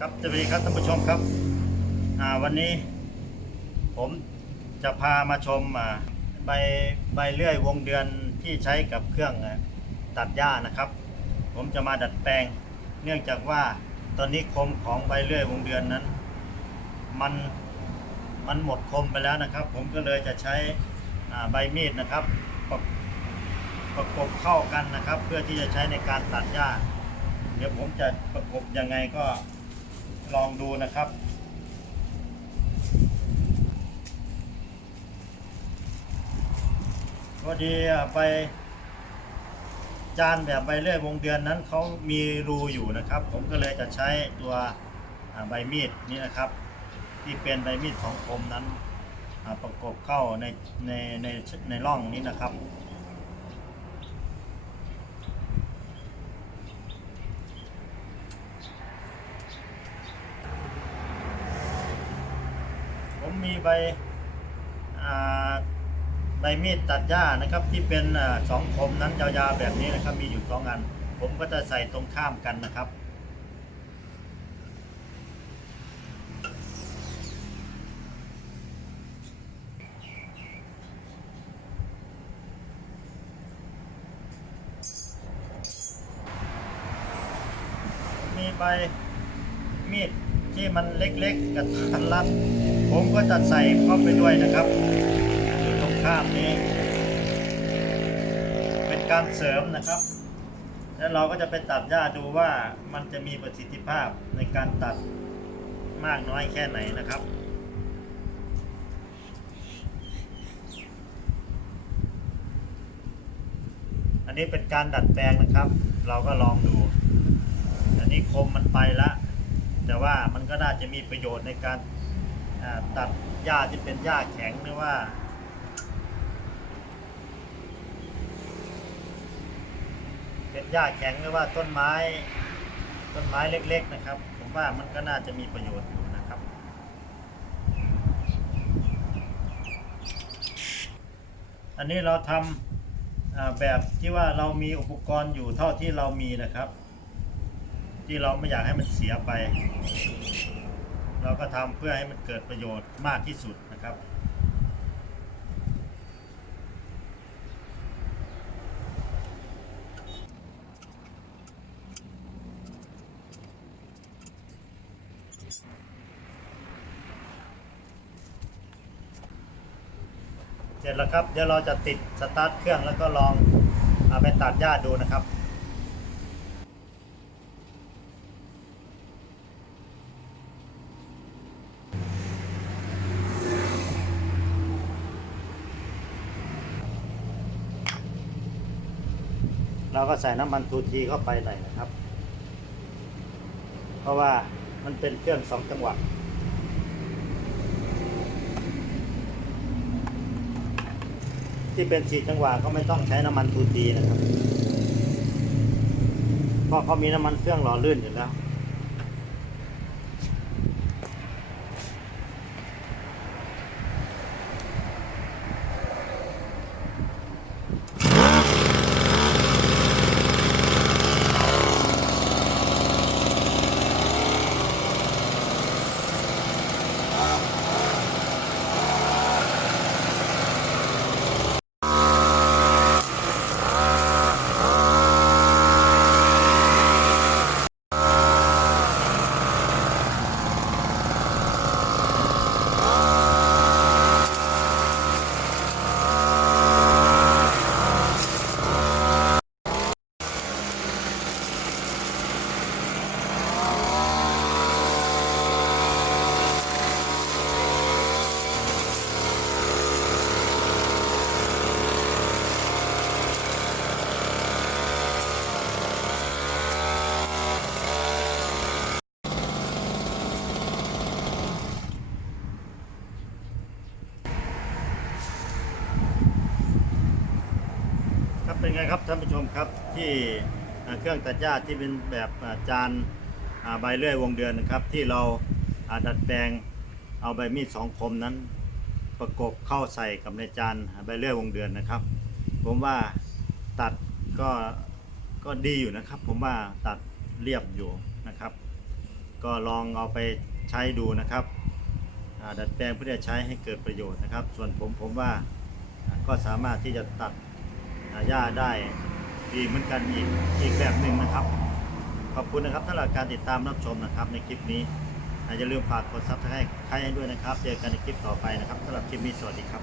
ครับสวัสดีครับท่านผู้ชมครับวันนี้ ผมจะพามาชมใบใบเลื่อยวงเดือนที่ใช้กับเครื่องตัดหญ้านะครับ ผมจะมาดัดแปลง เนื่องจากว่าตอนนี้คมของใบเลื่อยวงเดือนนั้น มันมันหมดคมไปแล้วนะครับ ผมก็เลยจะใช้ใบมีดนะครับประประกบเข้ากันนะครับ เพื่อที่จะใช้ในการตัดหญ้า เดี๋ยวผมจะประกบยังไงก็ ลองดูนะครับ พอดีอะไป จานแบบใบเลื่อยวงเดือนนั้นเขามีรูอยู่นะครับ ผมก็เลยจะใช้ตัวใบมีดนี่นะครับ ที่เป็นใบมีดของคมนั้นประกบเข้าในในในในร่องนี้นะครับ ผมมีใบใบมีดตัดหญ้านะครับ ที่เป็นอสองคมนั้นยาวๆแบบนี้นะครับ มีอยู่สองอัน ผมก็จะใส่ตรงข้ามกันนะครับมีใบมีดที่มันเล็กๆกับทันรัด ผมก็จะใส่เข้าไปด้วยนะครับอยู่ตรงข้ามนี้ เป็นการเสริมนะครับ แล้วเราก็จะไปตัดหญ้าดูว่ามันจะมีประสิทธิภาพในการตัดมากน้อยแค่ไหนนะครับอันนี้เป็นการดัดแปลงนะครับ เราก็ลองดู อันนี้คมมันไปล้วแต่ว่ามันก็น่าจะมีประโยชน์ในการ อ่าตัดหญ้าที่เป็นหญ้าแข็งหรือว่า เป็นหญ้าแข็งหรือว่าต้นไม้ ต้นไม้เล็ก ๆนะครับ ผมว่ามันก็น่าจะมีประโยชน์อยู่นะครับ อันนี้เราทำอ่าแบบที่ว่าเรามีอุปกรณ์อยู่เท่าที่เรามีนะครับ ที่เราไม่อยากให้มันเสียไป เราก็ทำเพื่อให้มันเกิดประโยชน์มากที่สุดนะครับเสร็จแล้วครับ เดี๋ยวเราจะติดสตาร์ทเครื่องแล้วก็ลองเอาไปตัดหญ้าดูนะครับ เราก็ใส่น้ำมันทูจีเข้าไปหน่อยนะครับ เพราะว่ามันเป็นเครื่องสองจังหวะที่เป็นสี่จังหวะก็ไม่ต้องใช้น้ำมันทูจีนะครับเพราะเขามีน้ำมันเครื่องหล่อลื่นอยู่แล้ว เป็นไงครับท่านผู้ชมครับที่เครื่องตัดหญ้าที่เป็นแบบจานใบเลื่อยวงเดือนนะครับ ที่เราดัดแปลงเอาใบมีดสองคมนั้น ประกบเข้าใส่กับในจานใบเลื่อยวงเดือนนะครับ ผมว่าตัดก็ก็ดีอยู่นะครับ ผมว่าตัดเรียบอยู่นะครับ ก็ลองเอาไปใช้ดูนะครับดัดแปลงเพื่อจะใช้ให้เกิดประโยชน์นะครับ ส่วนผมผมว่าก็สามารถที่จะตัด หญ้าได้อีกเหมือนกันอีกอีกแบบหนึ่งนะครับ ขอบคุณนะครับสำหรับการติดตามรับชมนะครับในคลิปนี้อาอย่าลืมฝากกดซับสไครต์ให้ด้วยนะครับ เจอกันในคลิปต่อไปนะครับสำหรับคลิปนี้สวัสดีครับ